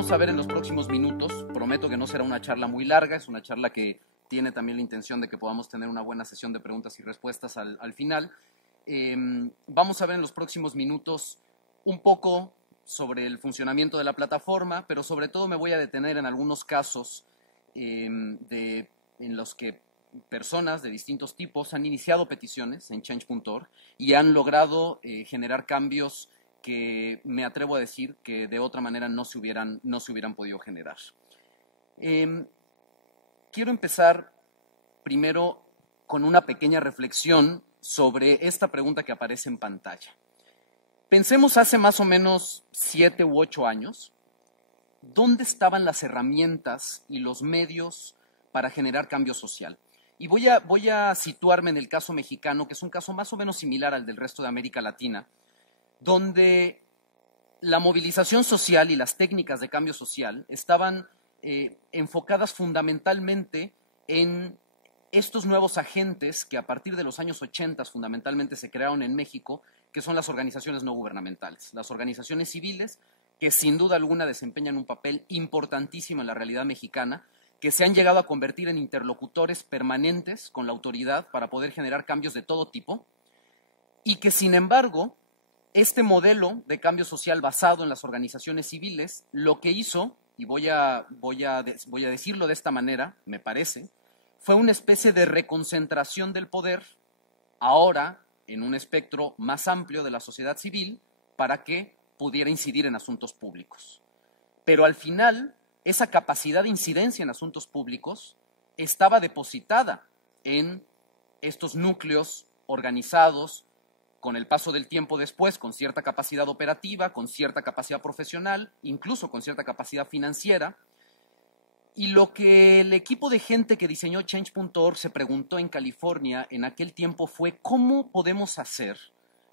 vamos a ver en los próximos minutos. Prometo que no será una charla muy larga, es una charla que tiene también la intención de que podamos tener una buena sesión de preguntas y respuestas al final. Vamos a ver en los próximos minutos un poco sobre el funcionamiento de la plataforma, pero sobre todo me voy a detener en algunos casos en los que personas de distintos tipos han iniciado peticiones en change.org y han logrado generar cambios que me atrevo a decir que de otra manera no se hubieran podido generar. Quiero empezar primero con una pequeña reflexión sobre esta pregunta que aparece en pantalla. Pensemos hace más o menos 7 u 8 años, ¿dónde estaban las herramientas y los medios para generar cambio social? Y voy a situarme en el caso mexicano, que es un caso más o menos similar al del resto de América Latina, donde la movilización social y las técnicas de cambio social estaban enfocadas fundamentalmente en estos nuevos agentes que a partir de los años 80 fundamentalmente se crearon en México, que son las organizaciones no gubernamentales, las organizaciones civiles que sin duda alguna desempeñan un papel importantísimo en la realidad mexicana, que se han llegado a convertir en interlocutores permanentes con la autoridad para poder generar cambios de todo tipo, y que sin embargo este modelo de cambio social basado en las organizaciones civiles lo que hizo, y voy a decirlo de esta manera, me parece, fue una especie de reconcentración del poder ahora en un espectro más amplio de la sociedad civil para que pudiera incidir en asuntos públicos. Pero al final, esa capacidad de incidencia en asuntos públicos estaba depositada en estos núcleos organizados con el paso del tiempo después, con cierta capacidad operativa, con cierta capacidad profesional, incluso con cierta capacidad financiera. Y lo que el equipo de gente que diseñó Change.org se preguntó en California en aquel tiempo fue ¿cómo podemos hacer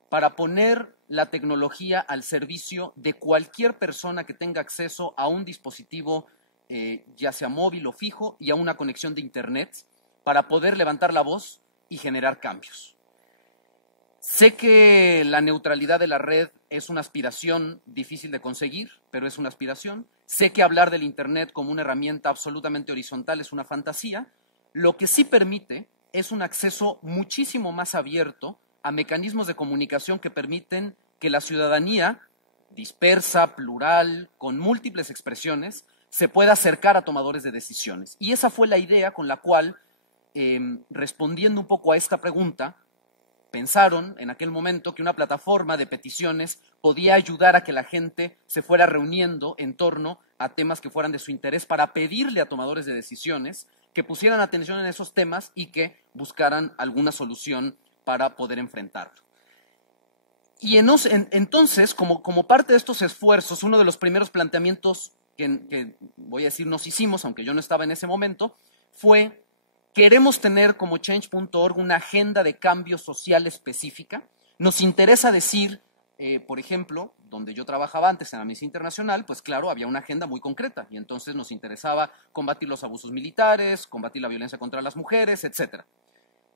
para poner la tecnología al servicio de cualquier persona que tenga acceso a un dispositivo, ya sea móvil o fijo, y a una conexión de Internet, para poder levantar la voz y generar cambios? Sé que la neutralidad de la red es una aspiración difícil de conseguir, pero es una aspiración. Sé que hablar del Internet como una herramienta absolutamente horizontal es una fantasía. Lo que sí permite es un acceso muchísimo más abierto a mecanismos de comunicación que permiten que la ciudadanía, dispersa, plural, con múltiples expresiones, se pueda acercar a tomadores de decisiones. Y esa fue la idea con la cual, respondiendo un poco a esta pregunta, pensaron en aquel momento que una plataforma de peticiones podía ayudar a que la gente se fuera reuniendo en torno a temas que fueran de su interés para pedirle a tomadores de decisiones que pusieran atención en esos temas y que buscaran alguna solución para poder enfrentarlo. Y entonces, como parte de estos esfuerzos, uno de los primeros planteamientos que voy a decir nos hicimos, aunque yo no estaba en ese momento, fue: queremos tener como Change.org una agenda de cambio social específica. Nos interesa decir, por ejemplo, donde yo trabajaba antes en Amnistía Internacional, pues claro, había una agenda muy concreta y entonces nos interesaba combatir los abusos militares, combatir la violencia contra las mujeres, etc.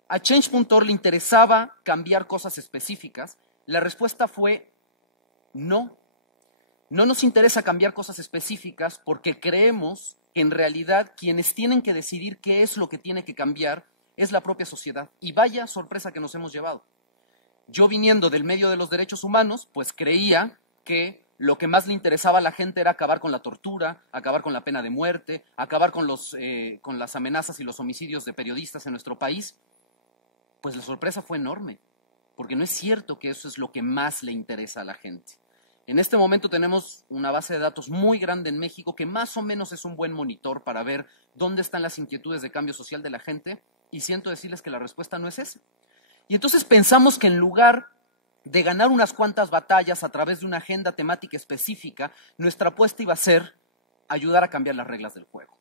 A Change.org le interesaba cambiar cosas específicas. La respuesta fue no. No nos interesa cambiar cosas específicas porque creemos que en realidad quienes tienen que decidir qué es lo que tiene que cambiar es la propia sociedad. Y vaya sorpresa que nos hemos llevado. Yo, viniendo del medio de los derechos humanos, pues creía que lo que más le interesaba a la gente era acabar con la tortura, acabar con la pena de muerte, acabar con las amenazas y los homicidios de periodistas en nuestro país. Pues la sorpresa fue enorme, porque no es cierto que eso es lo que más le interesa a la gente. En este momento tenemos una base de datos muy grande en México que más o menos es un buen monitor para ver dónde están las inquietudes de cambio social de la gente, y siento decirles que la respuesta no es esa. Y entonces pensamos que en lugar de ganar unas cuantas batallas a través de una agenda temática específica, nuestra apuesta iba a ser ayudar a cambiar las reglas del juego.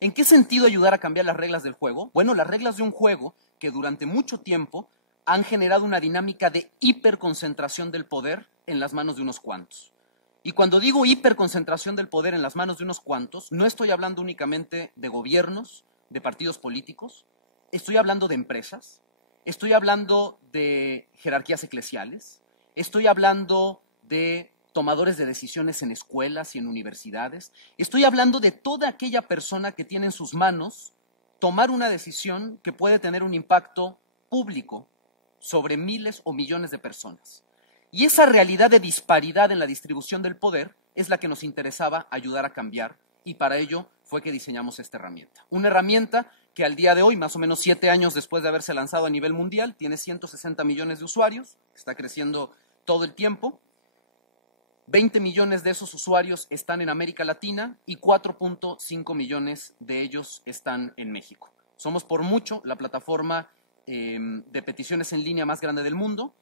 ¿En qué sentido ayudar a cambiar las reglas del juego? Bueno, las reglas de un juego que durante mucho tiempo han generado una dinámica de hiperconcentración del poder en las manos de unos cuantos. Y cuando digo hiperconcentración del poder en las manos de unos cuantos, no estoy hablando únicamente de gobiernos, de partidos políticos, estoy hablando de empresas, estoy hablando de jerarquías eclesiales, estoy hablando de tomadores de decisiones en escuelas y en universidades. Estoy hablando de toda aquella persona que tiene en sus manos tomar una decisión que puede tener un impacto público sobre miles o millones de personas. Y esa realidad de disparidad en la distribución del poder es la que nos interesaba ayudar a cambiar, y para ello fue que diseñamos esta herramienta. Una herramienta que al día de hoy, más o menos 7 años después de haberse lanzado a nivel mundial, tiene 160 millones de usuarios, está creciendo todo el tiempo. 20 millones de esos usuarios están en América Latina y 4.5 millones de ellos están en México. Somos por mucho la plataforma de peticiones en línea más grande del mundo,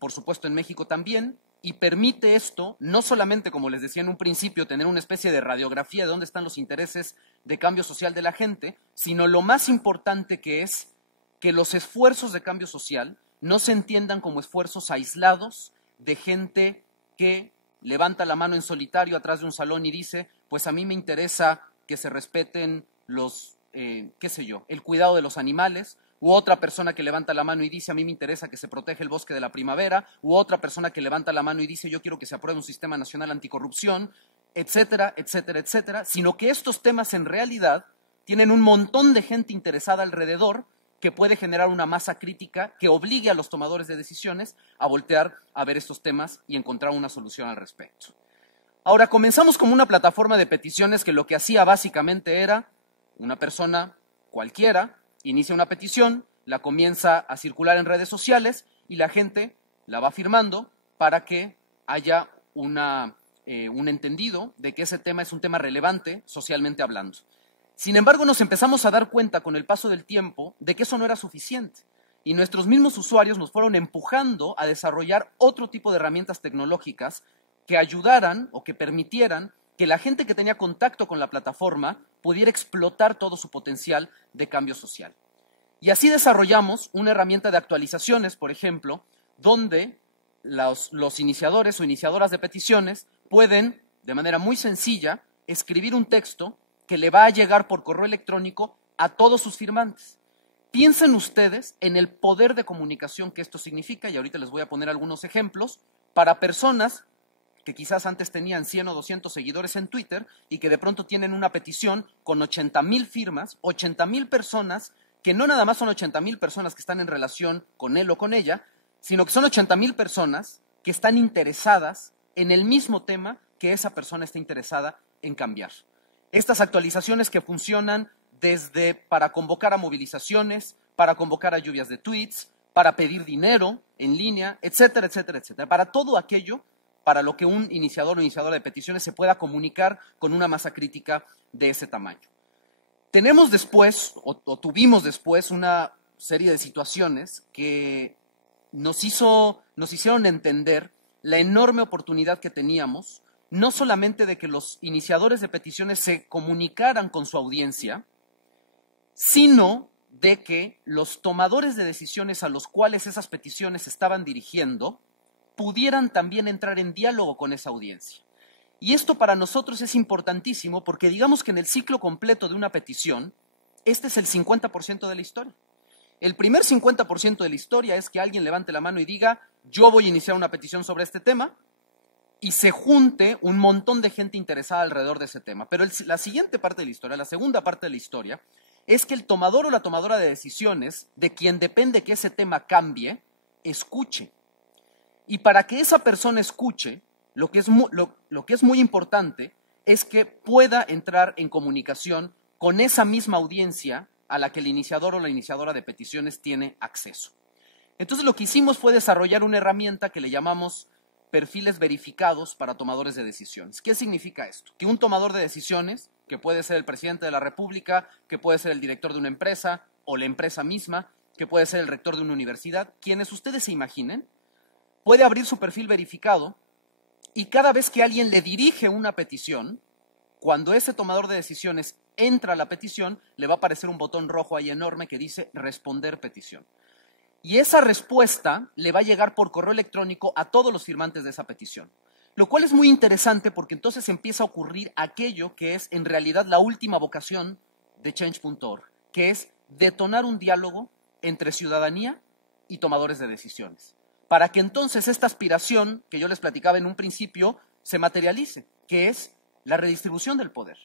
por supuesto en México también, y permite esto, no solamente, como les decía en un principio, tener una especie de radiografía de dónde están los intereses de cambio social de la gente, sino lo más importante que es que los esfuerzos de cambio social no se entiendan como esfuerzos aislados de gente que levanta la mano en solitario atrás de un salón y dice, pues a mí me interesa que se respeten los, el cuidado de los animales, u otra persona que levanta la mano y dice, a mí me interesa que se proteja el bosque de la primavera, u otra persona que levanta la mano y dice, yo quiero que se apruebe un sistema nacional anticorrupción, etcétera, etcétera, etcétera, sino que estos temas en realidad tienen un montón de gente interesada alrededor que puede generar una masa crítica que obligue a los tomadores de decisiones a voltear a ver estos temas y encontrar una solución al respecto. Ahora, comenzamos como una plataforma de peticiones que lo que hacía básicamente era una persona cualquiera inicia una petición, la comienza a circular en redes sociales y la gente la va firmando para que haya un entendido de que ese tema es un tema relevante socialmente hablando. Sin embargo, nos empezamos a dar cuenta con el paso del tiempo de que eso no era suficiente y nuestros mismos usuarios nos fueron empujando a desarrollar otro tipo de herramientas tecnológicas que ayudaran o que permitieran que la gente que tenía contacto con la plataforma pudiera explotar todo su potencial de cambio social. Y así desarrollamos una herramienta de actualizaciones, por ejemplo, donde los iniciadores o iniciadoras de peticiones pueden, de manera muy sencilla, escribir un texto que le va a llegar por correo electrónico a todos sus firmantes. Piensen ustedes en el poder de comunicación que esto significa, y ahorita les voy a poner algunos ejemplos, para personas que quizás antes tenían 100 o 200 seguidores en Twitter y que de pronto tienen una petición con 80,000 firmas, 80,000 personas, que no nada más son 80,000 personas que están en relación con él o con ella, sino que son 80,000 personas que están interesadas en el mismo tema que esa persona está interesada en cambiar. Estas actualizaciones que funcionan desde para convocar a movilizaciones, para convocar a lluvias de tweets, para pedir dinero en línea, etcétera, etcétera, etcétera. Para todo aquello para lo que un iniciador o iniciadora de peticiones se pueda comunicar con una masa crítica de ese tamaño. Tenemos después, o tuvimos después, una serie de situaciones que nos hicieron entender la enorme oportunidad que teníamos, no solamente de que los iniciadores de peticiones se comunicaran con su audiencia, sino de que los tomadores de decisiones a los cuales esas peticiones se estaban dirigiendo pudieran también entrar en diálogo con esa audiencia. Y esto para nosotros es importantísimo porque digamos que en el ciclo completo de una petición, este es el 50% de la historia. El primer 50% de la historia es que alguien levante la mano y diga, yo voy a iniciar una petición sobre este tema, y se junte un montón de gente interesada alrededor de ese tema. Pero la siguiente parte de la historia, la segunda parte de la historia, es que el tomador o la tomadora de decisiones, de quien depende que ese tema cambie, escuche. Y para que esa persona escuche, lo que es muy importante es que pueda entrar en comunicación con esa misma audiencia a la que el iniciador o la iniciadora de peticiones tiene acceso. Entonces lo que hicimos fue desarrollar una herramienta que le llamamos perfiles verificados para tomadores de decisiones. ¿Qué significa esto? Que un tomador de decisiones, que puede ser el presidente de la República, que puede ser el director de una empresa o la empresa misma, que puede ser el rector de una universidad, quienes ustedes se imaginen, puede abrir su perfil verificado y cada vez que alguien le dirige una petición, cuando ese tomador de decisiones entra a la petición, le va a aparecer un botón rojo ahí enorme que dice responder petición. Y esa respuesta le va a llegar por correo electrónico a todos los firmantes de esa petición. Lo cual es muy interesante porque entonces empieza a ocurrir aquello que es en realidad la última vocación de Change.org, que es detonar un diálogo entre ciudadanía y tomadores de decisiones. para que entonces esta aspiración que yo les platicaba en un principio se materialice, que es la redistribución del poder.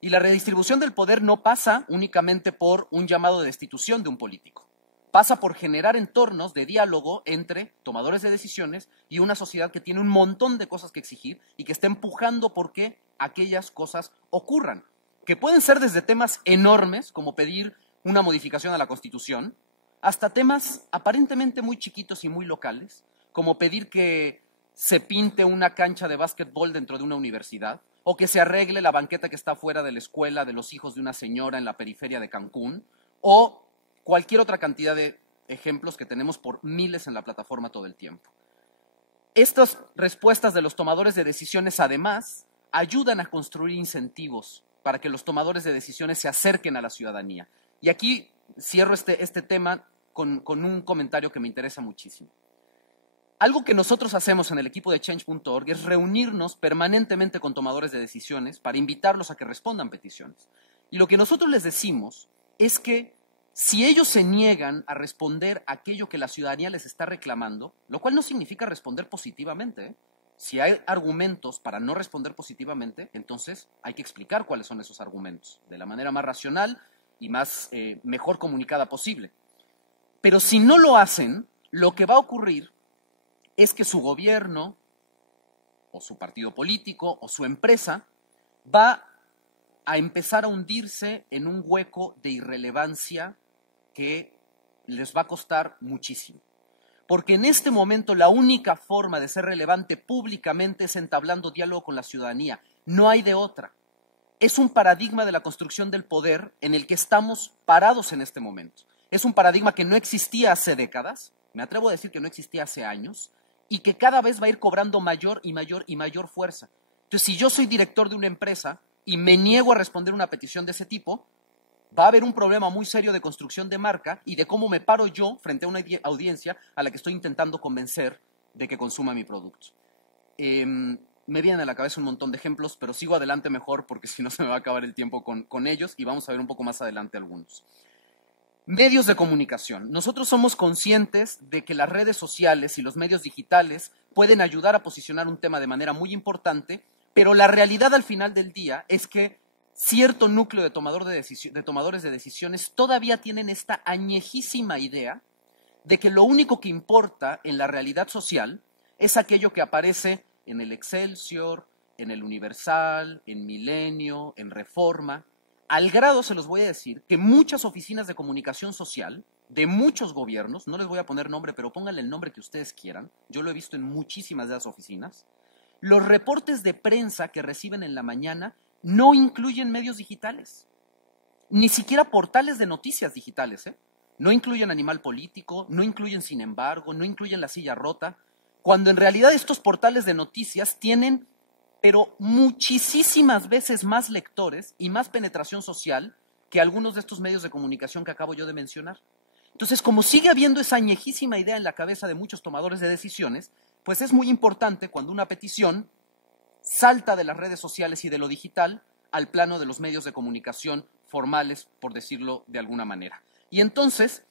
Y la redistribución del poder no pasa únicamente por un llamado de destitución de un político. Pasa por generar entornos de diálogo entre tomadores de decisiones y una sociedad que tiene un montón de cosas que exigir y que está empujando por que aquellas cosas ocurran, que pueden ser desde temas enormes, como pedir una modificación a la Constitución, hasta temas aparentemente muy chiquitos y muy locales, como pedir que se pinte una cancha de básquetbol dentro de una universidad, o que se arregle la banqueta que está fuera de la escuela de los hijos de una señora en la periferia de Cancún, o cualquier otra cantidad de ejemplos que tenemos por miles en la plataforma todo el tiempo. Estas respuestas de los tomadores de decisiones, además, ayudan a construir incentivos para que los tomadores de decisiones se acerquen a la ciudadanía. Y aquí cierro este tema con un comentario que me interesa muchísimo. Algo que nosotros hacemos en el equipo de Change.org es reunirnos permanentemente con tomadores de decisiones para invitarlos a que respondan peticiones. Y lo que nosotros les decimos es que si ellos se niegan a responder aquello que la ciudadanía les está reclamando, lo cual no significa responder positivamente, si hay argumentos para no responder positivamente, entonces hay que explicar cuáles son esos argumentos, de la manera más racional y más mejor comunicada posible. Pero si no lo hacen, lo que va a ocurrir es que su gobierno, o su partido político, o su empresa, va a empezar a hundirse en un hueco de irrelevancia que les va a costar muchísimo. Porque en este momento la única forma de ser relevante públicamente es entablando diálogo con la ciudadanía. No hay de otra. Es un paradigma de la construcción del poder en el que estamos parados en este momento. Es un paradigma que no existía hace décadas, me atrevo a decir que no existía hace años, y que cada vez va a ir cobrando mayor y mayor y mayor fuerza. Entonces, si yo soy director de una empresa y me niego a responder una petición de ese tipo, va a haber un problema muy serio de construcción de marca y de cómo me paro yo frente a una audiencia a la que estoy intentando convencer de que consuma mi producto. Me vienen a la cabeza un montón de ejemplos, pero sigo adelante mejor porque si no se me va a acabar el tiempo con ellos y vamos a ver un poco más adelante algunos. Medios de comunicación. Nosotros somos conscientes de que las redes sociales y los medios digitales pueden ayudar a posicionar un tema de manera muy importante, pero la realidad al final del día es que cierto núcleo de tomadores de decisiones todavía tienen esta añejísima idea de que lo único que importa en la realidad social es aquello que aparece en el Excelsior, en el Universal, en Milenio, en Reforma. Al grado, se los voy a decir, que muchas oficinas de comunicación social de muchos gobiernos, no les voy a poner nombre, pero pónganle el nombre que ustedes quieran, yo lo he visto en muchísimas de las oficinas, los reportes de prensa que reciben en la mañana no incluyen medios digitales, ni siquiera portales de noticias digitales, ¿eh? No incluyen Animal Político, no incluyen Sin embargo, no incluyen La Silla Rota, cuando en realidad estos portales de noticias tienen pero muchísimas veces más lectores y más penetración social que algunos de estos medios de comunicación que acabo yo de mencionar. Entonces, como sigue habiendo esa añejísima idea en la cabeza de muchos tomadores de decisiones, pues es muy importante cuando una petición salta de las redes sociales y de lo digital al plano de los medios de comunicación formales, por decirlo de alguna manera. Y entonces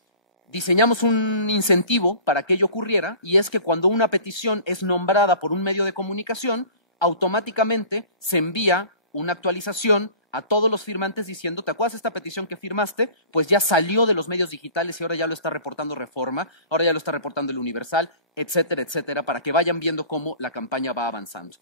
diseñamos un incentivo para que ello ocurriera, y es que cuando una petición es nombrada por un medio de comunicación, automáticamente se envía una actualización a todos los firmantes diciendo, ¿te acuerdas de esta petición que firmaste? Pues ya salió de los medios digitales y ahora ya lo está reportando Reforma, ahora ya lo está reportando el Universal, etcétera, etcétera, para que vayan viendo cómo la campaña va avanzando.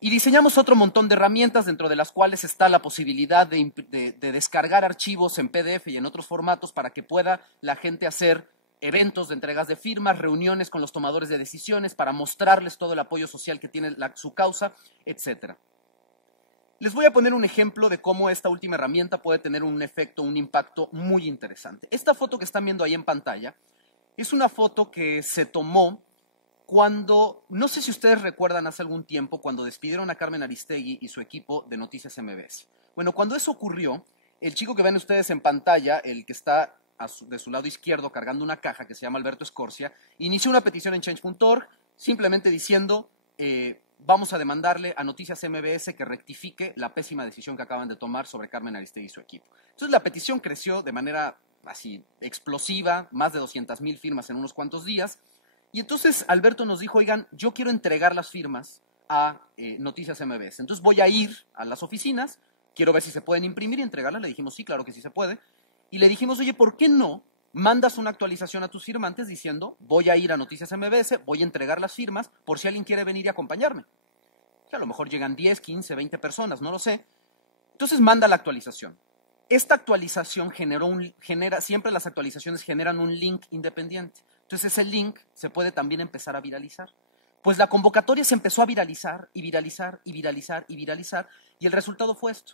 Y diseñamos otro montón de herramientas, dentro de las cuales está la posibilidad de descargar archivos en PDF y en otros formatos para que pueda la gente hacer eventos de entregas de firmas, reuniones con los tomadores de decisiones para mostrarles todo el apoyo social que tiene su causa, etc. Les voy a poner un ejemplo de cómo esta última herramienta puede tener un efecto, un impacto muy interesante. Esta foto que están viendo ahí en pantalla es una foto que se tomó cuando, no sé si ustedes recuerdan hace algún tiempo, cuando despidieron a Carmen Aristegui y su equipo de Noticias MBS. Bueno, cuando eso ocurrió, el chico que ven ustedes en pantalla, el que está de su lado izquierdo cargando una caja, que se llama Alberto Escorcia, inició una petición en Change.org simplemente diciendo, vamos a demandarle a Noticias MBS que rectifique la pésima decisión que acaban de tomar sobre Carmen Aristegui y su equipo. Entonces la petición creció de manera así explosiva, más de 200,000 firmas en unos cuantos días, Y entonces Alberto nos dijo, oigan, yo quiero entregar las firmas a Noticias MBS. Entonces voy a ir a las oficinas, quiero ver si se pueden imprimir y entregarlas. Le dijimos, sí, claro que sí se puede. Y le dijimos, oye, ¿por qué no mandas una actualización a tus firmantes diciendo, voy a ir a Noticias MBS, voy a entregar las firmas por si alguien quiere venir y acompañarme? Que a lo mejor llegan 10, 15, 20 personas, no lo sé. Entonces manda la actualización. Esta actualización siempre las actualizaciones generan un link independiente. Entonces ese link se puede también empezar a viralizar. Pues la convocatoria se empezó a viralizar y viralizar y viralizar y viralizar y el resultado fue esto.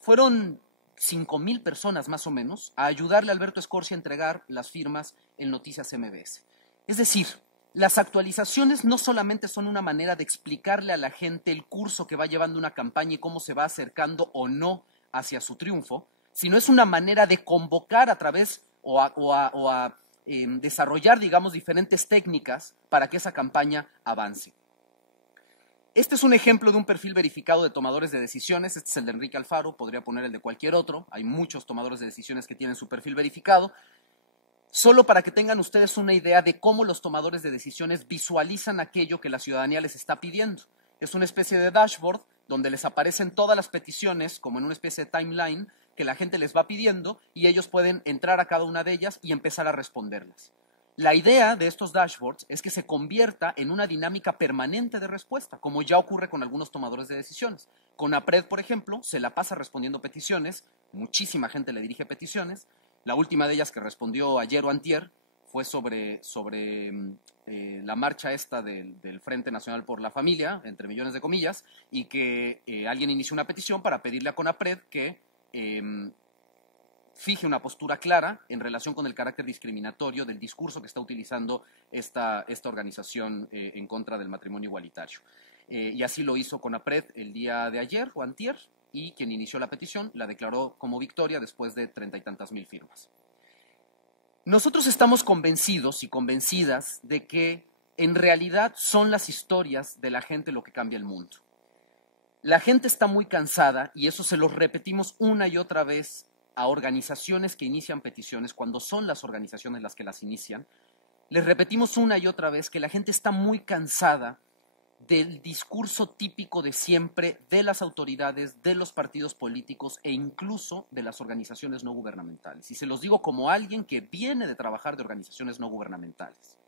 Fueron 5,000 personas más o menos a ayudarle a Alberto Escorcia a entregar las firmas en Noticias MBS. Es decir, las actualizaciones no solamente son una manera de explicarle a la gente el curso que va llevando una campaña y cómo se va acercando o no hacia su triunfo, sino es una manera de convocar a través o a desarrollar, digamos, diferentes técnicas para que esa campaña avance. Este es un ejemplo de un perfil verificado de tomadores de decisiones. Este es el de Enrique Alfaro, podría poner el de cualquier otro. Hay muchos tomadores de decisiones que tienen su perfil verificado. Solo para que tengan ustedes una idea de cómo los tomadores de decisiones visualizan aquello que la ciudadanía les está pidiendo. Es una especie de dashboard donde les aparecen todas las peticiones, como en una especie de timeline, que la gente les va pidiendo y ellos pueden entrar a cada una de ellas y empezar a responderlas. La idea de estos dashboards es que se convierta en una dinámica permanente de respuesta, como ya ocurre con algunos tomadores de decisiones. Con APRED, por ejemplo, se la pasa respondiendo peticiones, muchísima gente le dirige peticiones. La última de ellas que respondió ayer o antier fue sobre la marcha esta del Frente Nacional por la Familia, entre millones de comillas, y que alguien inició una petición para pedirle a CONAPRED que fije una postura clara en relación con el carácter discriminatorio del discurso que está utilizando esta organización en contra del matrimonio igualitario. Y así lo hizo CONAPRED el día de ayer o antier, y quien inició la petición la declaró como victoria después de 30 y tantas mil firmas. Nosotros estamos convencidos y convencidas de que en realidad son las historias de la gente lo que cambia el mundo. La gente está muy cansada, y eso se lo repetimos una y otra vez a organizaciones que inician peticiones, cuando son las organizaciones las que las inician. Les repetimos una y otra vez que la gente está muy cansada del discurso típico de siempre de las autoridades, de los partidos políticos e incluso de las organizaciones no gubernamentales. Y se los digo como alguien que viene de trabajar de organizaciones no gubernamentales.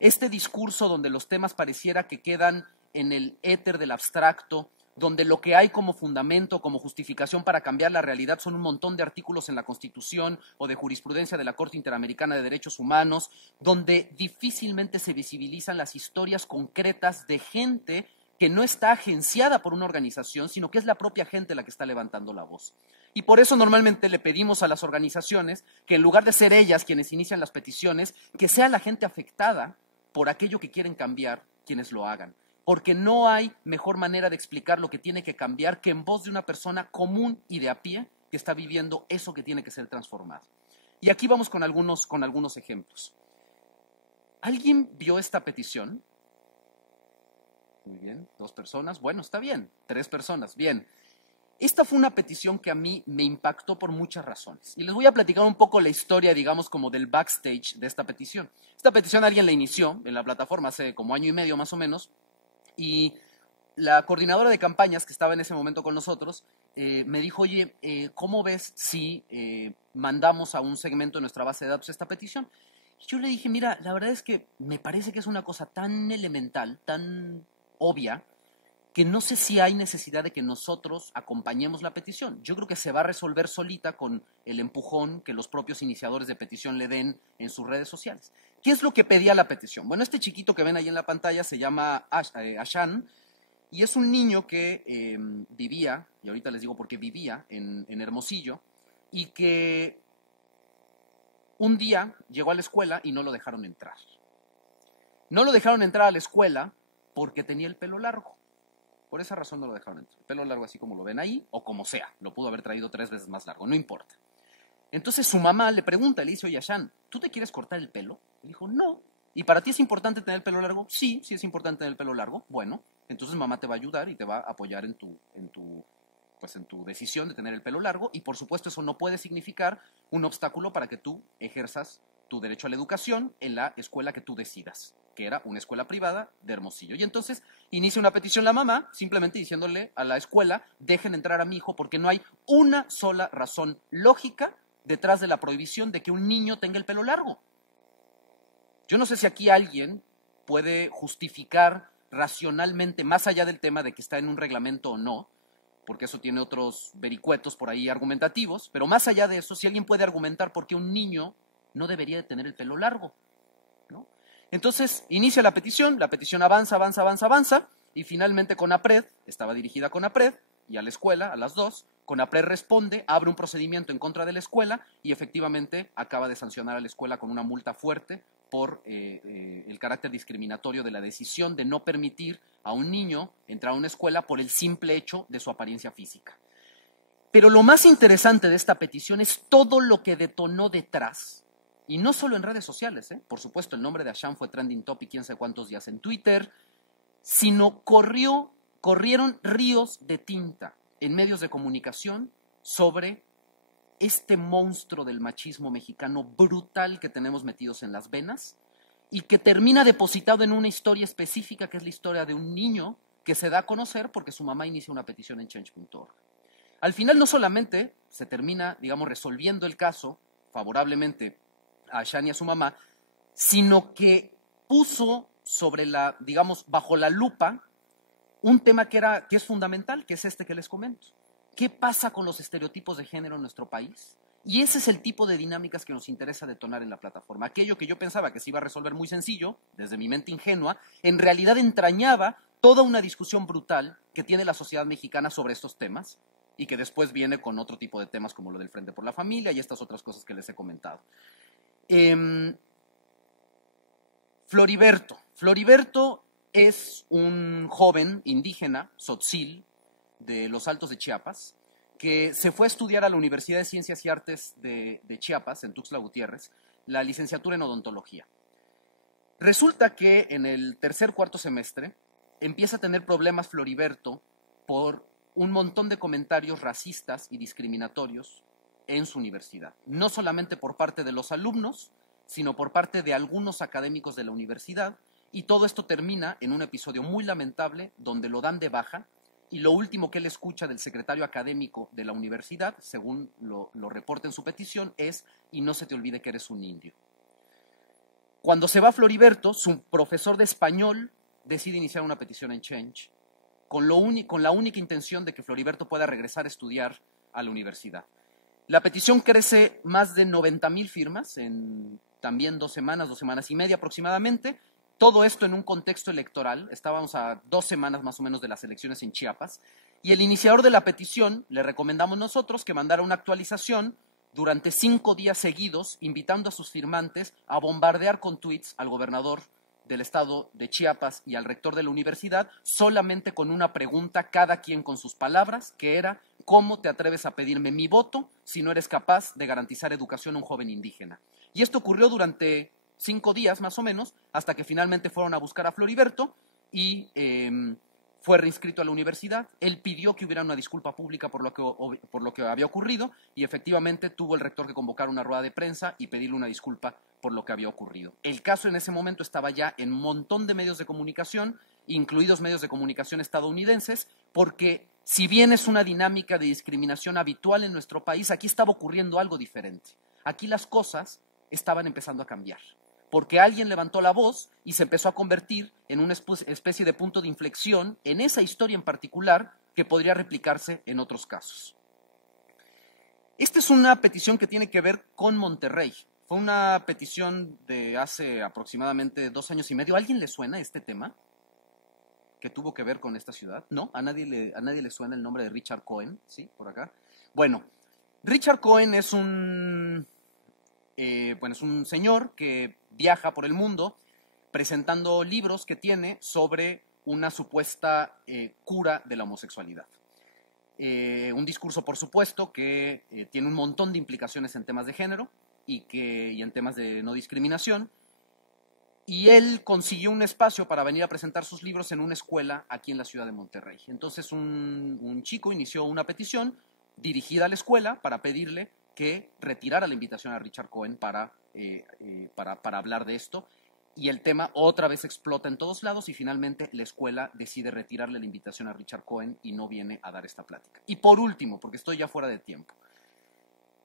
Este discurso donde los temas pareciera que quedan en el éter del abstracto, donde lo que hay como fundamento, como justificación para cambiar la realidad son un montón de artículos en la Constitución o de jurisprudencia de la Corte Interamericana de Derechos Humanos, donde difícilmente se visibilizan las historias concretas de gente que no está agenciada por una organización, sino que es la propia gente la que está levantando la voz. Y por eso normalmente le pedimos a las organizaciones que en lugar de ser ellas quienes inician las peticiones, que sea la gente afectada por aquello que quieren cambiar quienes lo hagan. Porque no hay mejor manera de explicar lo que tiene que cambiar que en voz de una persona común y de a pie que está viviendo eso que tiene que ser transformado. Y aquí vamos con algunos ejemplos. ¿Alguien vio esta petición? Muy bien, 2 personas. Bueno, está bien. 3 personas, bien. Esta fue una petición que a mí me impactó por muchas razones. Y les voy a platicar un poco la historia, digamos, como del backstage de esta petición. Esta petición alguien la inició en la plataforma hace como año y medio más o menos. Y la coordinadora de campañas que estaba en ese momento con nosotros me dijo, oye, ¿cómo ves si mandamos a un segmento de nuestra base de datos esta petición? Y yo le dije, mira, la verdad es que me parece que es una cosa tan elemental, tan obvia, que no sé si hay necesidad de que nosotros acompañemos la petición. Yo creo que se va a resolver solita con el empujón que los propios iniciadores de petición le den en sus redes sociales. ¿Qué es lo que pedía la petición? Bueno, este chiquito que ven ahí en la pantalla se llama Ashan, y es un niño que vivía, y ahorita les digo por qué vivía, en Hermosillo, y que un día llegó a la escuela y no lo dejaron entrar. No lo dejaron entrar a la escuela porque tenía el pelo largo. Por esa razón no lo dejaron entrar. El pelo largo así como lo ven ahí, o como sea. Lo pudo haber traído 3 veces más largo, no importa. Entonces su mamá le pregunta, le dice, oye, Ashan, ¿tú te quieres cortar el pelo? Le dijo, no. ¿Y para ti es importante tener el pelo largo? Sí, sí es importante tener el pelo largo. Bueno, entonces mamá te va a ayudar y te va a apoyar en tu decisión de tener el pelo largo. Y por supuesto eso no puede significar un obstáculo para que tú ejerzas tu derecho a la educación en la escuela que tú decidas. que era una escuela privada de Hermosillo. Y entonces inicia una petición la mamá, simplemente diciéndole a la escuela, dejen entrar a mi hijo porque no hay una sola razón lógica detrás de la prohibición de que un niño tenga el pelo largo. Yo no sé si aquí alguien puede justificar racionalmente, más allá del tema de que está en un reglamento o no, porque eso tiene otros vericuetos por ahí argumentativos, pero más allá de eso, si alguien puede argumentar por qué un niño no debería de tener el pelo largo, ¿no? Entonces, inicia la petición avanza, avanza, avanza, avanza, y finalmente CONAPRED, estaba dirigida a CONAPRED y a la escuela, a las dos, CONAPRED responde, abre un procedimiento en contra de la escuela y efectivamente acaba de sancionar a la escuela con una multa fuerte por el carácter discriminatorio de la decisión de no permitir a un niño entrar a una escuela por el simple hecho de su apariencia física. Pero lo más interesante de esta petición es todo lo que detonó detrás. Y no solo en redes sociales, por supuesto el nombre de Asham fue trending topic quién sabe cuántos días en Twitter, sino corrieron ríos de tinta en medios de comunicación sobre este monstruo del machismo mexicano brutal que tenemos metidos en las venas y que termina depositado en una historia específica que es la historia de un niño que se da a conocer porque su mamá inicia una petición en change.org. Al final no solamente se termina, digamos, resolviendo el caso favorablemente a Ashan y a su mamá, sino que puso sobre la, digamos, bajo la lupa un tema que es fundamental, que es este que les comento. ¿Qué pasa con los estereotipos de género en nuestro país? Y ese es el tipo de dinámicas que nos interesa detonar en la plataforma. Aquello que yo pensaba que se iba a resolver muy sencillo, desde mi mente ingenua, en realidad entrañaba toda una discusión brutal que tiene la sociedad mexicana sobre estos temas y que después viene con otro tipo de temas como lo del Frente por la Familia y estas otras cosas que les he comentado. Floriberto es un joven indígena, tzotzil, de los Altos de Chiapas, que se fue a estudiar a la Universidad de Ciencias y Artes de Chiapas, en Tuxtla Gutiérrez, la licenciatura en odontología. Resulta que en el cuarto semestre empieza a tener problemas Floriberto por un montón de comentarios racistas y discriminatorios en su universidad. No solamente por parte de los alumnos, sino por parte de algunos académicos de la universidad, y todo esto termina en un episodio muy lamentable donde lo dan de baja y lo último que él escucha del secretario académico de la universidad, según lo reporta en su petición, es: y no se te olvide que eres un indio. Cuando se va Floriberto, su profesor de español decide iniciar una petición en Change con la única intención de que Floriberto pueda regresar a estudiar a la universidad. La petición crece más de 90,000 firmas en también 2 semanas y media aproximadamente. Todo esto en un contexto electoral. Estábamos a 2 semanas más o menos de las elecciones en Chiapas. Y el iniciador de la petición, le recomendamos nosotros que mandara una actualización durante 5 días seguidos, invitando a sus firmantes a bombardear con tweets al gobernador del estado de Chiapas y al rector de la universidad, solamente con una pregunta, cada quien con sus palabras, que era: ¿cómo te atreves a pedirme mi voto si no eres capaz de garantizar educación a un joven indígena? Y esto ocurrió durante 5 días más o menos, hasta que finalmente fueron a buscar a Floriberto y fue reinscrito a la universidad. Él pidió que hubiera una disculpa pública por lo que había ocurrido y efectivamente tuvo el rector que convocar una rueda de prensa y pedirle una disculpa por lo que había ocurrido. El caso en ese momento estaba ya en un montón de medios de comunicación, incluidos medios de comunicación estadounidenses, porque si bien es una dinámica de discriminación habitual en nuestro país, aquí estaba ocurriendo algo diferente. Aquí las cosas estaban empezando a cambiar, porque alguien levantó la voz y se empezó a convertir en una especie de punto de inflexión en esa historia en particular que podría replicarse en otros casos. Esta es una petición que tiene que ver con Monterrey. Fue una petición de hace aproximadamente 2 años y medio. ¿A alguien le suena este tema que tuvo que ver con esta ciudad? ¿No? ¿A nadie le suena el nombre de Richard Cohen? ¿Sí? Por acá. Bueno, Richard Cohen es un señor que viaja por el mundo presentando libros que tiene sobre una supuesta cura de la homosexualidad. Un discurso, por supuesto, que tiene un montón de implicaciones en temas de género y en temas de no discriminación. Y él consiguió un espacio para venir a presentar sus libros en una escuela aquí en la ciudad de Monterrey. Entonces un chico inició una petición dirigida a la escuela para pedirle que retirara la invitación a Richard Cohen para hablar de esto. y el tema otra vez explota en todos lados y finalmente la escuela decide retirarle la invitación a Richard Cohen y no viene a dar esta plática. Y por último, porque estoy ya fuera de tiempo,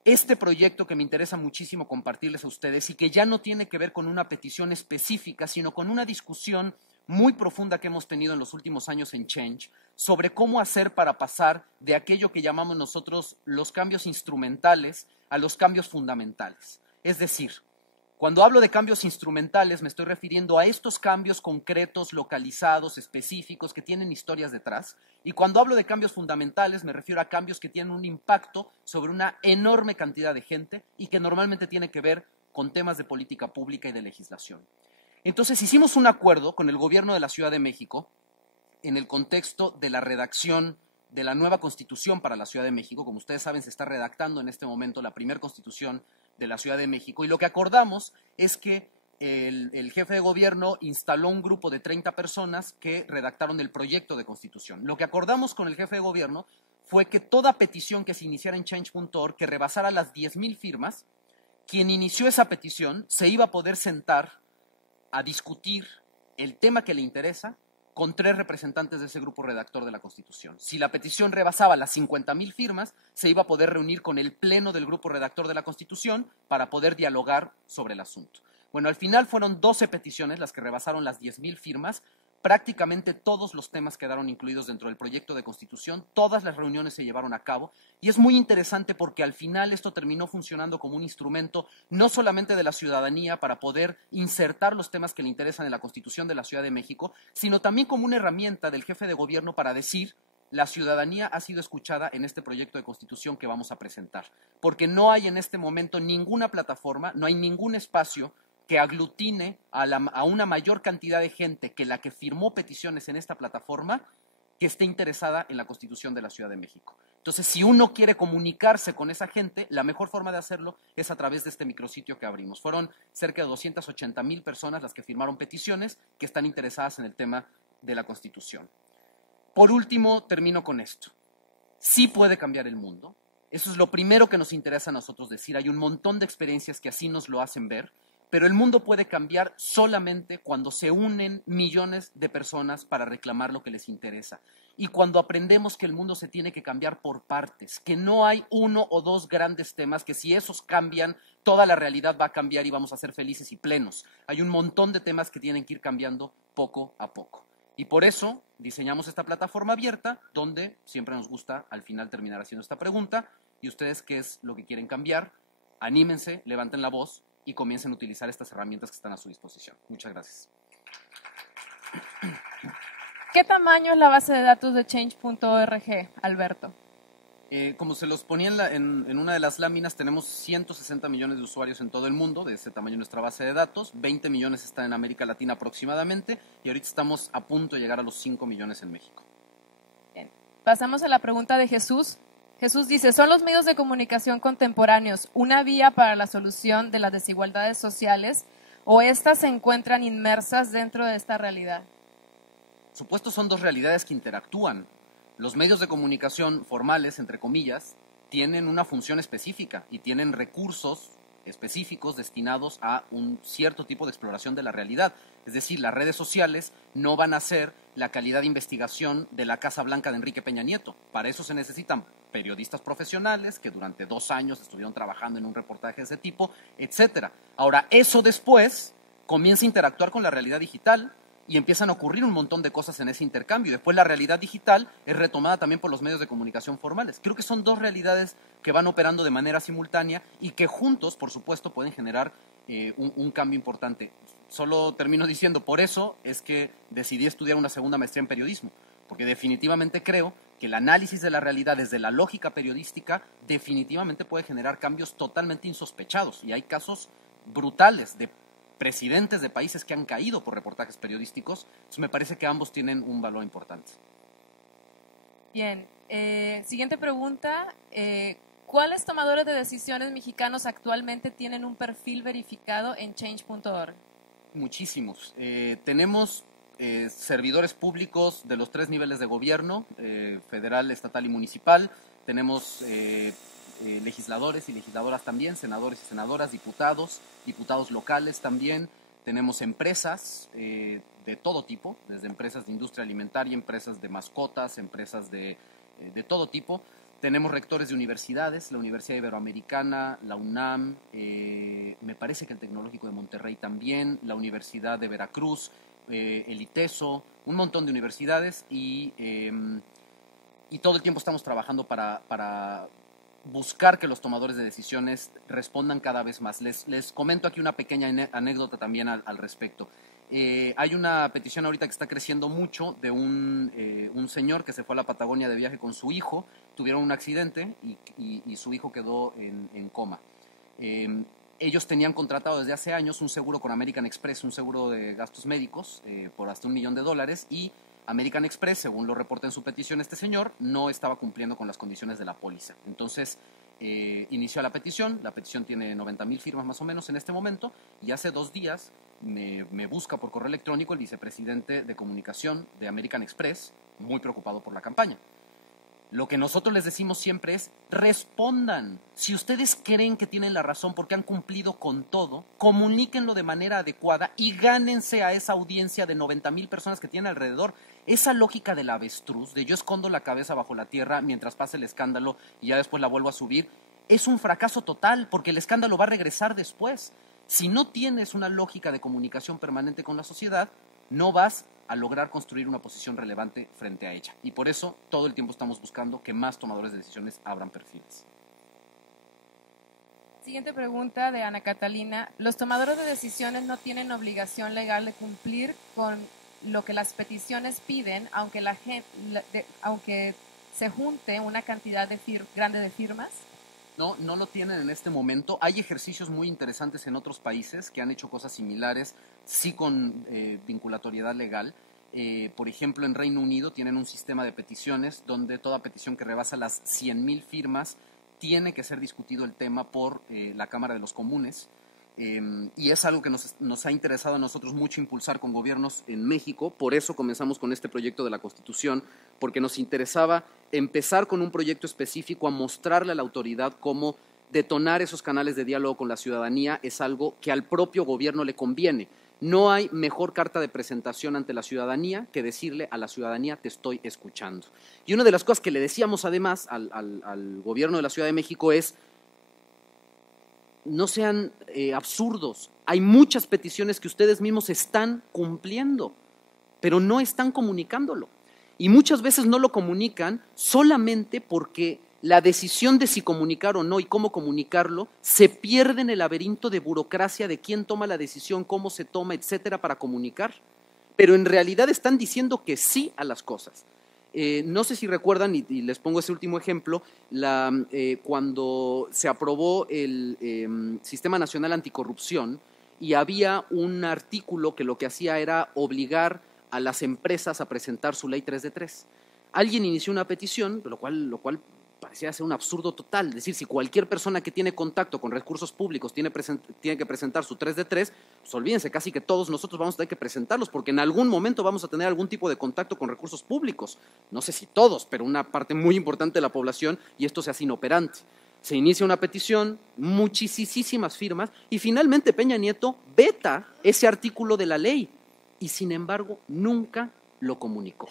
este proyecto que me interesa muchísimo compartirles a ustedes y que ya no tiene que ver con una petición específica, sino con una discusión muy profunda que hemos tenido en los últimos años en Change sobre cómo hacer para pasar de aquello que llamamos nosotros los cambios instrumentales a los cambios fundamentales. Es decir, cuando hablo de cambios instrumentales me estoy refiriendo a estos cambios concretos, localizados, específicos, que tienen historias detrás. Y cuando hablo de cambios fundamentales me refiero a cambios que tienen un impacto sobre una enorme cantidad de gente y que normalmente tiene que ver con temas de política pública y de legislación. Entonces hicimos un acuerdo con el gobierno de la Ciudad de México en el contexto de la redacción de la nueva Constitución para la Ciudad de México. Como ustedes saben, se está redactando en este momento la primera Constitución de la Ciudad de México, y lo que acordamos es que el jefe de gobierno instaló un grupo de 30 personas que redactaron el proyecto de Constitución. Lo que acordamos con el jefe de gobierno fue que toda petición que se iniciara en change.org que rebasara las 10,000 firmas, quien inició esa petición se iba a poder sentar a discutir el tema que le interesa con 3 representantes de ese grupo redactor de la Constitución. Si la petición rebasaba las 50,000 firmas, se iba a poder reunir con el pleno del grupo redactor de la Constitución para poder dialogar sobre el asunto. Bueno, al final fueron 12 peticiones las que rebasaron las 10,000 firmas. Prácticamente todos los temas quedaron incluidos dentro del proyecto de Constitución, todas las reuniones se llevaron a cabo y es muy interesante porque al final esto terminó funcionando como un instrumento no solamente de la ciudadanía para poder insertar los temas que le interesan en la Constitución de la Ciudad de México, sino también como una herramienta del jefe de gobierno para decir: la ciudadanía ha sido escuchada en este proyecto de Constitución que vamos a presentar, porque no hay en este momento ninguna plataforma, no hay ningún espacio que aglutine a una mayor cantidad de gente que la que firmó peticiones en esta plataforma que esté interesada en la Constitución de la Ciudad de México. Entonces, si uno quiere comunicarse con esa gente, la mejor forma de hacerlo es a través de este micrositio que abrimos. Fueron cerca de 280,000 personas las que firmaron peticiones que están interesadas en el tema de la Constitución. Por último, termino con esto. Sí puede cambiar el mundo. Eso es lo primero que nos interesa a nosotros decir. Hay un montón de experiencias que así nos lo hacen ver. Pero el mundo puede cambiar solamente cuando se unen millones de personas para reclamar lo que les interesa. Y cuando aprendemos que el mundo se tiene que cambiar por partes, que no hay uno o dos grandes temas, que si esos cambian, toda la realidad va a cambiar y vamos a ser felices y plenos. Hay un montón de temas que tienen que ir cambiando poco a poco. Y por eso diseñamos esta plataforma abierta, donde siempre nos gusta al final terminar haciendo esta pregunta. ¿Y ustedes qué es lo que quieren cambiar? Anímense, levanten la voz y comiencen a utilizar estas herramientas que están a su disposición. Muchas gracias. ¿Qué tamaño es la base de datos de change.org, Alberto? Como se los ponía en una de las láminas, tenemos 160 millones de usuarios en todo el mundo, de ese tamaño nuestra base de datos, 20 millones están en América Latina aproximadamente, y ahorita estamos a punto de llegar a los 5 millones en México. Bien. Pasamos a la pregunta de Jesús. Jesús dice: ¿son los medios de comunicación contemporáneos una vía para la solución de las desigualdades sociales o éstas se encuentran inmersas dentro de esta realidad? Por supuesto, son dos realidades que interactúan. Los medios de comunicación formales, entre comillas, tienen una función específica y tienen recursos específicos destinados a un cierto tipo de exploración de la realidad. Es decir, las redes sociales no van a ser la calidad de investigación de la Casa Blanca de Enrique Peña Nieto. Para eso se necesitan periodistas profesionales que durante 2 años estuvieron trabajando en un reportaje de ese tipo, etc. Ahora, eso después comienza a interactuar con la realidad digital y empiezan a ocurrir un montón de cosas en ese intercambio. Después la realidad digital es retomada también por los medios de comunicación formales. Creo que son dos realidades que van operando de manera simultánea y que juntos, por supuesto, pueden generar un cambio importante. Solo termino diciendo, por eso es que decidí estudiar una segunda maestría en periodismo, porque definitivamente creo que el análisis de la realidad desde la lógica periodística definitivamente puede generar cambios totalmente insospechados. Y hay casos brutales de presidentes de países que han caído por reportajes periodísticos. Entonces me parece que ambos tienen un valor importante. Bien, siguiente pregunta. ¿Cuáles tomadores de decisiones mexicanos actualmente tienen un perfil verificado en change.org? Muchísimos. Tenemos servidores públicos de los 3 niveles de gobierno, federal, estatal y municipal. Tenemos legisladores y legisladoras también, senadores y senadoras, diputados locales también. tenemos empresas de todo tipo, desde empresas de industria alimentaria, empresas de mascotas, empresas de todo tipo. Tenemos rectores de universidades, la Universidad Iberoamericana, la UNAM, me parece que el Tecnológico de Monterrey también, la Universidad de Veracruz, el ITESO, un montón de universidades y todo el tiempo estamos trabajando para buscar que los tomadores de decisiones respondan cada vez más. Les comento aquí una pequeña anécdota también al respecto. Hay una petición ahorita que está creciendo mucho de un señor que se fue a la Patagonia de viaje con su hijo, tuvieron un accidente y su hijo quedó en coma. Ellos tenían contratado desde hace años un seguro con American Express, un seguro de gastos médicos por hasta $1 millón y American Express, según lo reporta en su petición este señor, no estaba cumpliendo con las condiciones de la póliza. Entonces, inició la petición tiene 90,000 firmas más o menos en este momento, y hace 2 días me busca por correo electrónico el vicepresidente de comunicación de American Express, muy preocupado por la campaña. Lo que nosotros les decimos siempre es, respondan. Si ustedes creen que tienen la razón porque han cumplido con todo, comuníquenlo de manera adecuada y gánense a esa audiencia de 90,000 personas que tienen alrededor. Esa lógica del avestruz, de yo escondo la cabeza bajo la tierra mientras pasa el escándalo y ya después la vuelvo a subir, es un fracaso total porque el escándalo va a regresar después. Si no tienes una lógica de comunicación permanente con la sociedad, no vas a lograr construir una posición relevante frente a ella. Y por eso todo el tiempo estamos buscando que más tomadores de decisiones abran perfiles. Siguiente pregunta de Ana Catalina. ¿Los tomadores de decisiones no tienen obligación legal de cumplir con lo que las peticiones piden, aunque se junte una cantidad grande de firmas? No lo tienen en este momento. Hay ejercicios muy interesantes en otros países que han hecho cosas similares, sí con vinculatoriedad legal. Por ejemplo, en Reino Unido tienen un sistema de peticiones donde toda petición que rebasa las 100,000 firmas tiene que ser discutido el tema por la Cámara de los Comunes. Y es algo que nos ha interesado a nosotros mucho impulsar con gobiernos en México. Por eso comenzamos con este proyecto de la Constitución, porque nos interesaba empezar con un proyecto específico a mostrarle a la autoridad cómo detonar esos canales de diálogo con la ciudadanía es algo que al propio gobierno le conviene. No hay mejor carta de presentación ante la ciudadanía que decirle a la ciudadanía te estoy escuchando. Y una de las cosas que le decíamos además al gobierno de la Ciudad de México es no sean absurdos. Hay muchas peticiones que ustedes mismos están cumpliendo, pero no están comunicándolo. Y muchas veces no lo comunican solamente porque la decisión de si comunicar o no y cómo comunicarlo se pierde en el laberinto de burocracia de quién toma la decisión, cómo se toma, etcétera, para comunicar. Pero en realidad están diciendo que sí a las cosas. No sé si recuerdan, y les pongo ese último ejemplo, cuando se aprobó el Sistema Nacional Anticorrupción y había un artículo que lo que hacía era obligar a las empresas a presentar su ley 3 de 3. Alguien inició una petición, lo cual parecía ser un absurdo total. Es decir, si cualquier persona que tiene contacto con recursos públicos tiene que presentar su 3 de 3, pues olvídense, casi que todos nosotros vamos a tener que presentarlos, porque en algún momento vamos a tener algún tipo de contacto con recursos públicos. No sé si todos, pero una parte muy importante de la población, y esto se hace inoperante. Se inicia una petición, muchísimas firmas, y finalmente Peña Nieto veta ese artículo de la ley, y sin embargo nunca lo comunicó.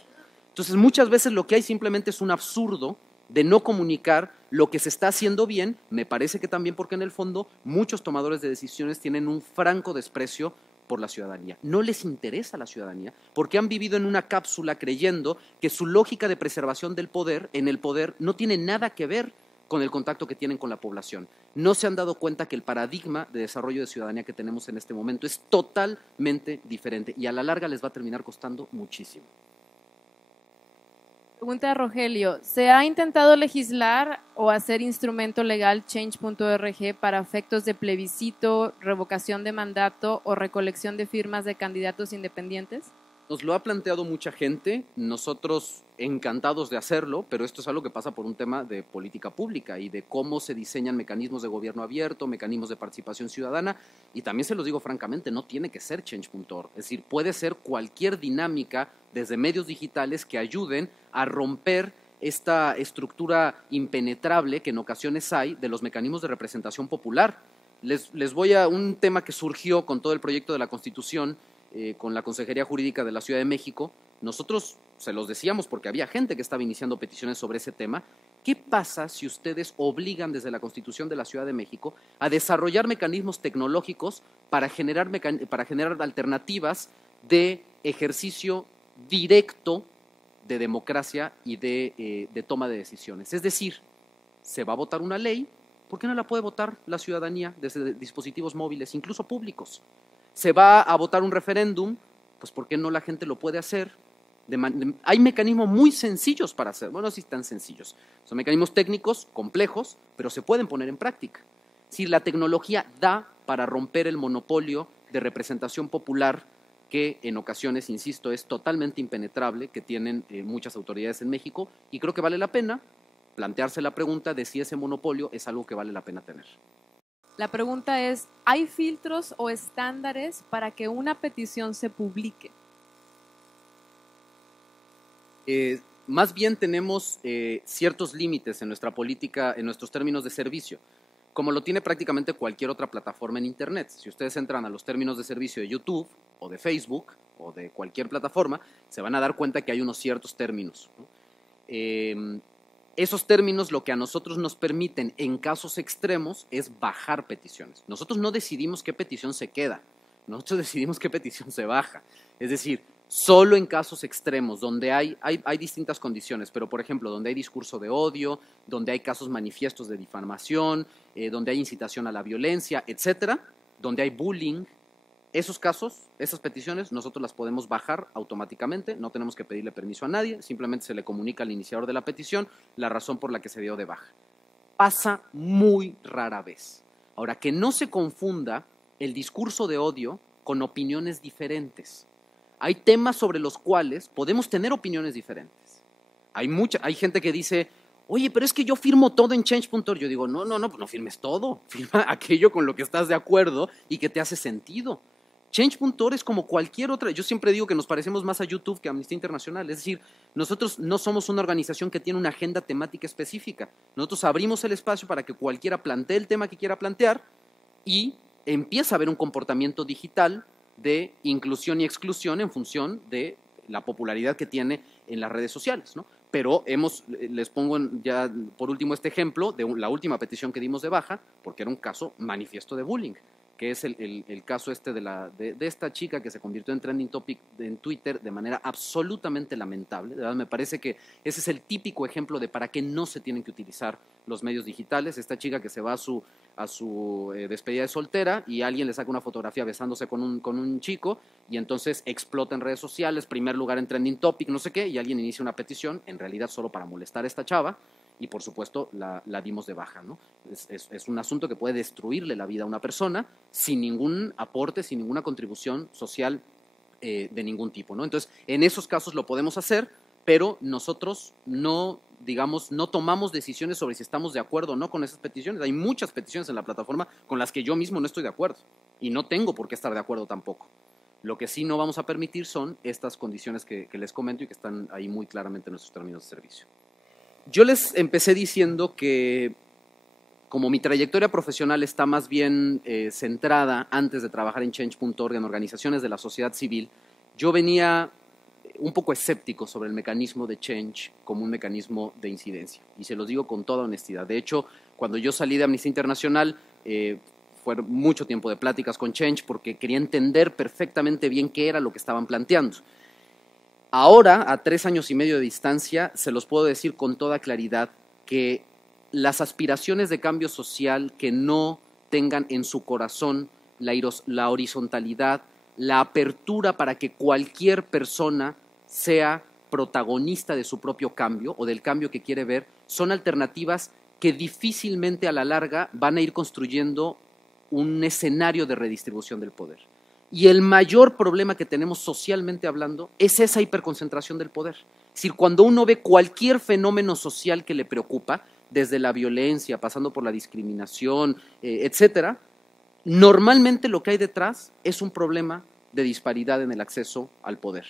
Entonces muchas veces lo que hay simplemente es un absurdo de no comunicar lo que se está haciendo bien. Me parece que también porque en el fondo muchos tomadores de decisiones tienen un franco desprecio por la ciudadanía. No les interesa la ciudadanía porque han vivido en una cápsula creyendo que su lógica de preservación del poder, en el poder, no tiene nada que ver con el contacto que tienen con la población. No se han dado cuenta que el paradigma de desarrollo de ciudadanía que tenemos en este momento es totalmente diferente y a la larga les va a terminar costando muchísimo. Pregunta de Rogelio, ¿se ha intentado legislar o hacer instrumento legal Change.org para efectos de plebiscito, revocación de mandato o recolección de firmas de candidatos independientes? Nos lo ha planteado mucha gente, nosotros encantados de hacerlo, pero esto es algo que pasa por un tema de política pública y de cómo se diseñan mecanismos de gobierno abierto, mecanismos de participación ciudadana, y también se los digo francamente, no tiene que ser Change.org, es decir, puede ser cualquier dinámica desde medios digitales que ayuden a romper esta estructura impenetrable que en ocasiones hay de los mecanismos de representación popular. les voy a un tema que surgió con todo el proyecto de la Constitución, con la Consejería Jurídica de la Ciudad de México. Nosotros se los decíamos porque había gente que estaba iniciando peticiones sobre ese tema. ¿Qué pasa si ustedes obligan desde la Constitución de la Ciudad de México a desarrollar mecanismos tecnológicos para generar alternativas de ejercicio directo de democracia y de toma de decisiones? Es decir, se va a votar una ley, ¿por qué no la puede votar la ciudadanía desde dispositivos móviles, incluso públicos? Se va a votar un referéndum, pues ¿por qué no la gente lo puede hacer? Hay mecanismos muy sencillos para hacer, bueno, sí tan sencillos, son mecanismos técnicos complejos, pero se pueden poner en práctica. Si la tecnología da para romper el monopolio de representación popular que en ocasiones, insisto, es totalmente impenetrable, que tienen muchas autoridades en México, y creo que vale la pena plantearse la pregunta de si ese monopolio es algo que vale la pena tener. La pregunta es, ¿hay filtros o estándares para que una petición se publique? Más bien tenemos ciertos límites en nuestra política, en nuestros términos de servicio, como lo tiene prácticamente cualquier otra plataforma en Internet. Si ustedes entran a los términos de servicio de YouTube o de Facebook o de cualquier plataforma, se van a dar cuenta que hay unos ciertos términos, ¿no? Esos términos lo que a nosotros nos permiten en casos extremos es bajar peticiones. Nosotros no decidimos qué petición se queda, nosotros decidimos qué petición se baja. Es decir, solo en casos extremos, donde hay distintas condiciones, pero por ejemplo, donde hay discurso de odio, donde hay casos manifiestos de difamación, donde hay incitación a la violencia, etcétera, donde hay bullying, esos casos, esas peticiones, nosotros las podemos bajar automáticamente, no tenemos que pedirle permiso a nadie, simplemente se le comunica al iniciador de la petición la razón por la que se dio de baja. Pasa muy rara vez. Ahora, que no se confunda el discurso de odio con opiniones diferentes. Hay temas sobre los cuales podemos tener opiniones diferentes. Hay gente que dice, oye, pero es que yo firmo todo en change.org. Yo digo, no, pues no firmes todo, firma aquello con lo que estás de acuerdo y que te hace sentido. Change.org es como cualquier otra, yo siempre digo que nos parecemos más a YouTube que a Amnistía Internacional, es decir, nosotros no somos una organización que tiene una agenda temática específica, nosotros abrimos el espacio para que cualquiera plantee el tema que quiera plantear y empieza a haber un comportamiento digital de inclusión y exclusión en función de la popularidad que tiene en las redes sociales, ¿no? Pero les pongo ya por último este ejemplo de la última petición que dimos de baja, porque era un caso manifiesto de bullying, que es el caso de esta chica que se convirtió en trending topic en Twitter de manera absolutamente lamentable. De verdad, me parece que ese es el típico ejemplo de para qué no se tienen que utilizar los medios digitales. Esta chica que se va a su despedida de soltera y alguien le saca una fotografía besándose con un chico y entonces explota en redes sociales, primer lugar en trending topic, no sé qué, y alguien inicia una petición, en realidad solo para molestar a esta chava, y por supuesto la dimos de baja, ¿no? Es un asunto que puede destruirle la vida a una persona sin ningún aporte, sin ninguna contribución social de ningún tipo, ¿no? Entonces, en esos casos lo podemos hacer, pero nosotros no tomamos decisiones sobre si estamos de acuerdo o no con esas peticiones. Hay muchas peticiones en la plataforma con las que yo mismo no estoy de acuerdo y no tengo por qué estar de acuerdo tampoco. Lo que sí no vamos a permitir son estas condiciones que les comento y que están ahí muy claramente en nuestros términos de servicio. Yo les empecé diciendo que como mi trayectoria profesional está más bien centrada antes de trabajar en Change.org, en organizaciones de la sociedad civil, yo venía un poco escéptico sobre el mecanismo de Change como un mecanismo de incidencia. Y se los digo con toda honestidad. De hecho, cuando yo salí de Amnistía Internacional, fue mucho tiempo de pláticas con Change porque quería entender perfectamente bien qué era lo que estaban planteando. Ahora, a 3 años y medio de distancia, se los puedo decir con toda claridad que las aspiraciones de cambio social que no tengan en su corazón la horizontalidad, la apertura para que cualquier persona sea protagonista de su propio cambio o del cambio que quiere ver, son alternativas que difícilmente a la larga van a ir construyendo un escenario de redistribución del poder. Y el mayor problema que tenemos socialmente hablando es esa hiperconcentración del poder. Es decir, cuando uno ve cualquier fenómeno social que le preocupa, desde la violencia, pasando por la discriminación, etcétera, normalmente lo que hay detrás es un problema de disparidad en el acceso al poder.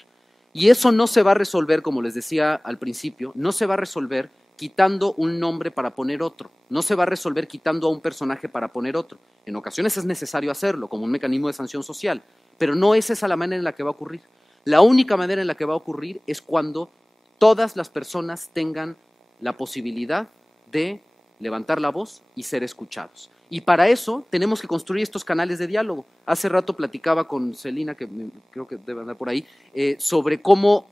Y eso no se va a resolver, como les decía al principio, no se va a resolver quitando un nombre para poner otro, no se va a resolver quitando a un personaje para poner otro. En ocasiones es necesario hacerlo como un mecanismo de sanción social, pero no es esa la manera en la que va a ocurrir. La única manera en la que va a ocurrir es cuando todas las personas tengan la posibilidad de levantar la voz y ser escuchados. Y para eso tenemos que construir estos canales de diálogo. Hace rato platicaba con Celina, que creo que debe andar por ahí, sobre cómo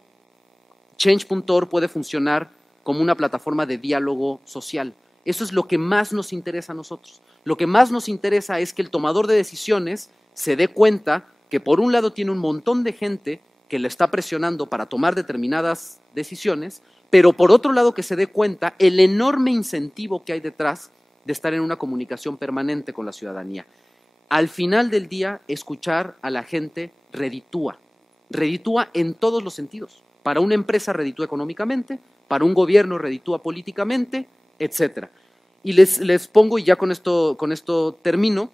Change.org puede funcionar como una plataforma de diálogo social. Eso es lo que más nos interesa a nosotros. Lo que más nos interesa es que el tomador de decisiones se dé cuenta que por un lado tiene un montón de gente que le está presionando para tomar determinadas decisiones, pero por otro lado que se dé cuenta el enorme incentivo que hay detrás de estar en una comunicación permanente con la ciudadanía. Al final del día, escuchar a la gente reditúa en todos los sentidos. Para una empresa reditúa económicamente, para un gobierno reditúa políticamente, etcétera. Y les pongo, y ya con esto termino,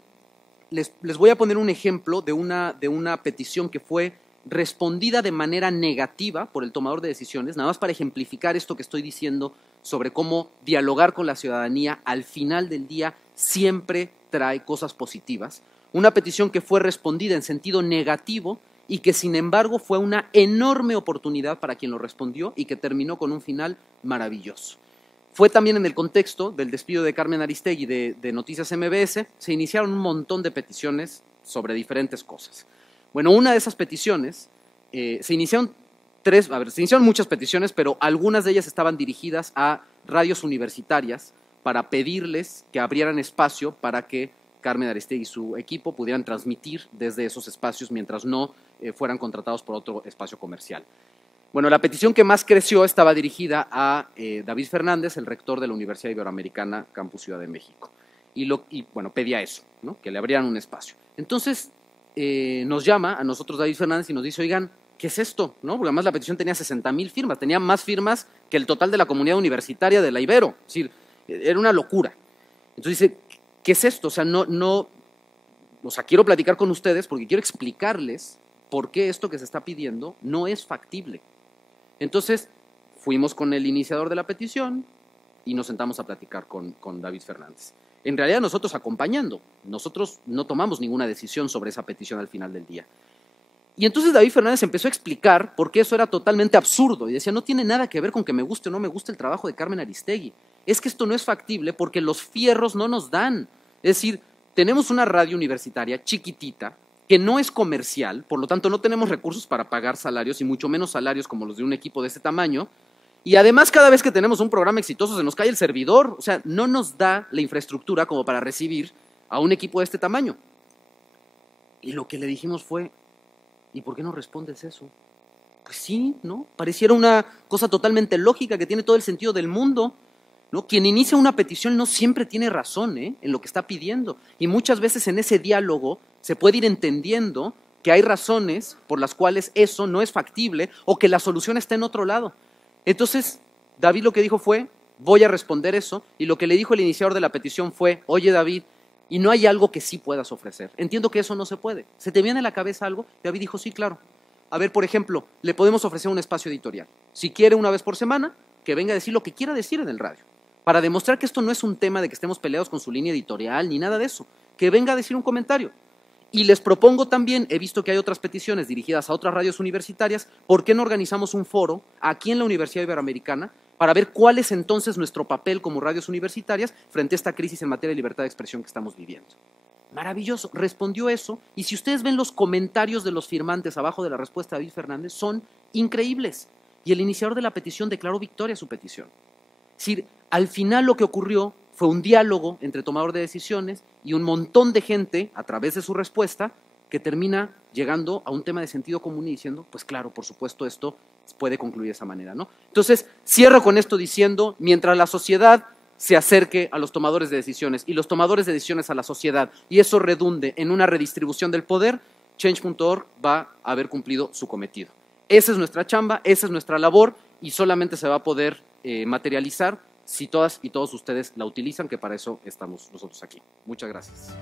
les voy a poner un ejemplo de una petición que fue respondida de manera negativa por el tomador de decisiones, nada más para ejemplificar esto que estoy diciendo sobre cómo dialogar con la ciudadanía al final del día siempre trae cosas positivas. Una petición que fue respondida en sentido negativo y que sin embargo fue una enorme oportunidad para quien lo respondió y que terminó con un final maravilloso. Fue también en el contexto del despido de Carmen Aristegui de Noticias MBS, se iniciaron un montón de peticiones sobre diferentes cosas. Bueno, una de esas peticiones, se iniciaron muchas peticiones, pero algunas de ellas estaban dirigidas a radios universitarias para pedirles que abrieran espacio para que Carmen Aristegui y su equipo pudieran transmitir desde esos espacios mientras no fueran contratados por otro espacio comercial. Bueno, la petición que más creció estaba dirigida a David Fernández, el rector de la Universidad Iberoamericana, Campus Ciudad de México. Y bueno, pedía eso, ¿no? Que le abrieran un espacio. Entonces, nos llama a nosotros David Fernández y nos dice, oigan, ¿qué es esto? ¿No? Porque además la petición tenía 60,000 firmas, tenía más firmas que el total de la comunidad universitaria de la Ibero. Es decir, era una locura. Entonces dice, ¿qué es esto? O sea, quiero platicar con ustedes porque quiero explicarles por qué esto que se está pidiendo no es factible. Entonces, fuimos con el iniciador de la petición y nos sentamos a platicar con David Fernández. En realidad nosotros acompañando, nosotros no tomamos ninguna decisión sobre esa petición al final del día. Y entonces David Fernández empezó a explicar por qué eso era totalmente absurdo y decía, no tiene nada que ver con que me guste o no me guste el trabajo de Carmen Aristegui, es que esto no es factible porque los fierros no nos dan. Es decir, tenemos una radio universitaria chiquitita que no es comercial, por lo tanto no tenemos recursos para pagar salarios y mucho menos salarios como los de un equipo de este tamaño. Y además, cada vez que tenemos un programa exitoso se nos cae el servidor, o sea, no nos da la infraestructura como para recibir a un equipo de este tamaño. Y lo que le dijimos fue, ¿y por qué no respondes eso? Pues sí, ¿no? Pareciera una cosa totalmente lógica que tiene todo el sentido del mundo, ¿no? Quien inicia una petición no siempre tiene razón, en lo que está pidiendo. Y muchas veces en ese diálogo se puede ir entendiendo que hay razones por las cuales eso no es factible o que la solución está en otro lado. Entonces, David lo que dijo fue, voy a responder eso, y lo que le dijo el iniciador de la petición fue, oye David, ¿y no hay algo que sí puedas ofrecer? Entiendo que eso no se puede. ¿Se te viene a la cabeza algo? David dijo, sí, claro. A ver, por ejemplo, le podemos ofrecer un espacio editorial. Si quiere una vez por semana, que venga a decir lo que quiera decir en el radio, para demostrar que esto no es un tema de que estemos peleados con su línea editorial ni nada de eso, que venga a decir un comentario. Y les propongo también, he visto que hay otras peticiones dirigidas a otras radios universitarias, ¿por qué no organizamos un foro aquí en la Universidad Iberoamericana para ver cuál es entonces nuestro papel como radios universitarias frente a esta crisis en materia de libertad de expresión que estamos viviendo? Maravilloso, respondió eso, y si ustedes ven los comentarios de los firmantes abajo de la respuesta de David Fernández, son increíbles. Y el iniciador de la petición declaró victoria a su petición. Es decir, al final lo que ocurrió fue un diálogo entre tomador de decisiones y un montón de gente, a través de su respuesta, que termina llegando a un tema de sentido común y diciendo, pues claro, por supuesto, esto puede concluir de esa manera, ¿no? Entonces, cierro con esto diciendo, mientras la sociedad se acerque a los tomadores de decisiones y los tomadores de decisiones a la sociedad, y eso redunde en una redistribución del poder, Change.org va a haber cumplido su cometido. Esa es nuestra chamba, esa es nuestra labor, y solamente se va a poder materializar si todas y todos ustedes la utilizan, que para eso estamos nosotros aquí. Muchas gracias.